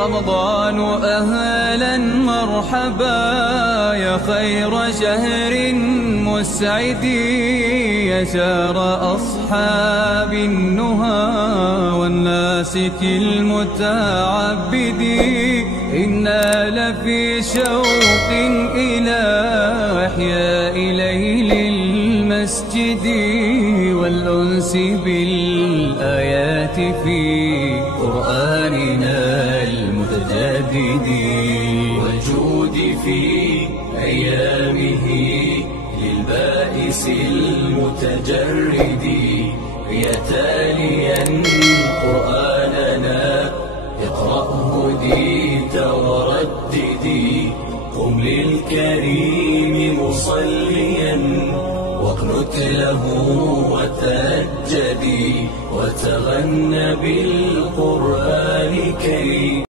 رمضان أهلا مرحبا يا خير شهر مسعد، يا شهر أصحاب النهى والناسك المتعبد. إنا لفي شوق إلى إحياء ليل المسجد والأنس بالآيات في قرآننا المتجدد، والجود في أيامه للبائس المتجرد. يا تاليا قرآننا اقرأه ديت ورددي، قم للكريم مصليا واقنت له وتهجدي، وتغن بالقرآن كي